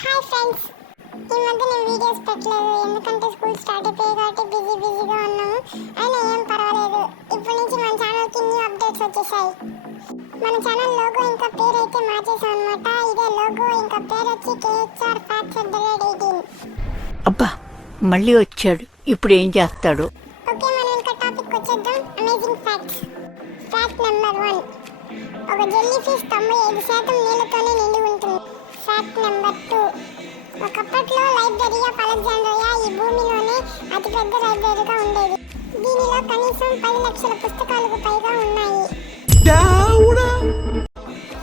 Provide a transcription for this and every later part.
Hi friends, ఈ మధ్య నేను వీడియోస్ పెట్టలేదు ఎందుకంటే స్కూల్ స్టార్ట్ అయిపోయి కాబట్టి బిజీగా ఉన్నాము. అయినా ఏం పర్వాలేదు, ఇప్పటి నుంచి మన ఛానల్కి న్యూ అప్డేట్స్ వచ్చేసాయి. మన ఛానల్ లోగో ఇంకా పేరు అయితే మార్చేసాం అనమాట. ఇదే లోగో ఇంకా పేరు వచ్చి KHR Facts at the Red 18. అబ్బా మళ్ళీ వచ్చాడు, ఇప్పుడు ఏం చేస్తాడు? ఓకే, మనం ఇంకా టాపిక్ వచ్చేద్దాం. Amazing facts. ఫ్యాక్ట్ నెంబర్ 1, ఒక జెల్లీ ఫిష్ 95% నీళ్ళతోనే నిండి ఉంటుంది. ఫ్యాక్ట్ నెంబర్ 2, ఒకప్పట్లో లైబ్రరీ ఆఫ్ అలెగ్జాండ్రియా ఈ భూమిలోనే అతిపెద్ద లైబ్రరీగా ఉండేది. దీనిలో కనీసం 10 లక్షల పుస్తకాలకు పైగా ఉన్నాయి.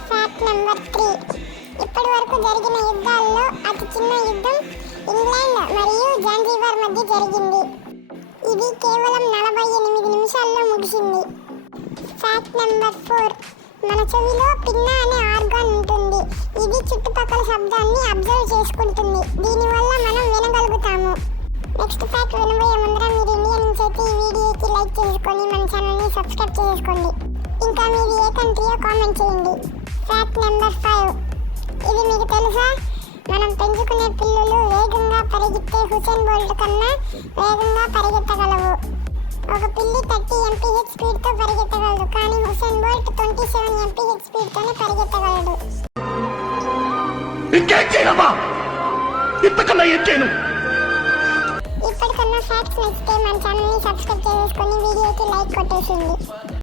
ఫ్యాక్ట్ నెంబర్ 3, ఇప్పటి వరకు జరిగిన యుద్ధాల్లో అతి చిన్న యుద్ధం ఇంగ్లాండ్ మరియు జాంజిబార్ మధ్య జరిగింది. ఇది కేవలం 48 నిమిషాల్లో ముగిసింది. ఫ్యాక్ట్ నెంబర్ 4, మన చెవిలో పిన్న అనే ఆర్గాన్ ఉంటుంది. ఇది చుట్టుపక్కల శబ్దాన్ని అబ్జర్వ్ చేసుకుంటుంది. దీనివల్ల మనం వినగలుగుతాము. నెక్స్ట్ ఫ్యాక్ట్ వినబోయే ముందర మీరు ఇండియా నుంచి అయితే ఈ వీడియోకి లైక్ చేసుకొని మన ఛానల్ని సబ్స్క్రైబ్ చేసుకోండి. ఇంకా మీరు ఏ కంట్రీయో కామెంట్ చేయండి. ఫ్యాక్ట్ నెంబర్ 5, ఇది మీకు తెలుసా? మనం పెంచుకునే పిల్లులు వేగంగా పరిగెత్తే హుసేన్ బోల్ట్ కన్నా వేగంగా పరిగెత్తగలవు. ఒక పిల్లి 30 mph స్పీడ్తో పరిగెత్తగలదు, కానీ హుసేన్ బోల్ట్ 27 mph స్పీడ్తోనే పరిగెత్తగలడు. ఇప్పటికన్నా ఫ్యాక్ట్స్ నచ్చితే మన ఛానల్ని సబ్స్క్రైబ్ చేసుకొని వీడియోకి లైక్ కొట్టేసింది.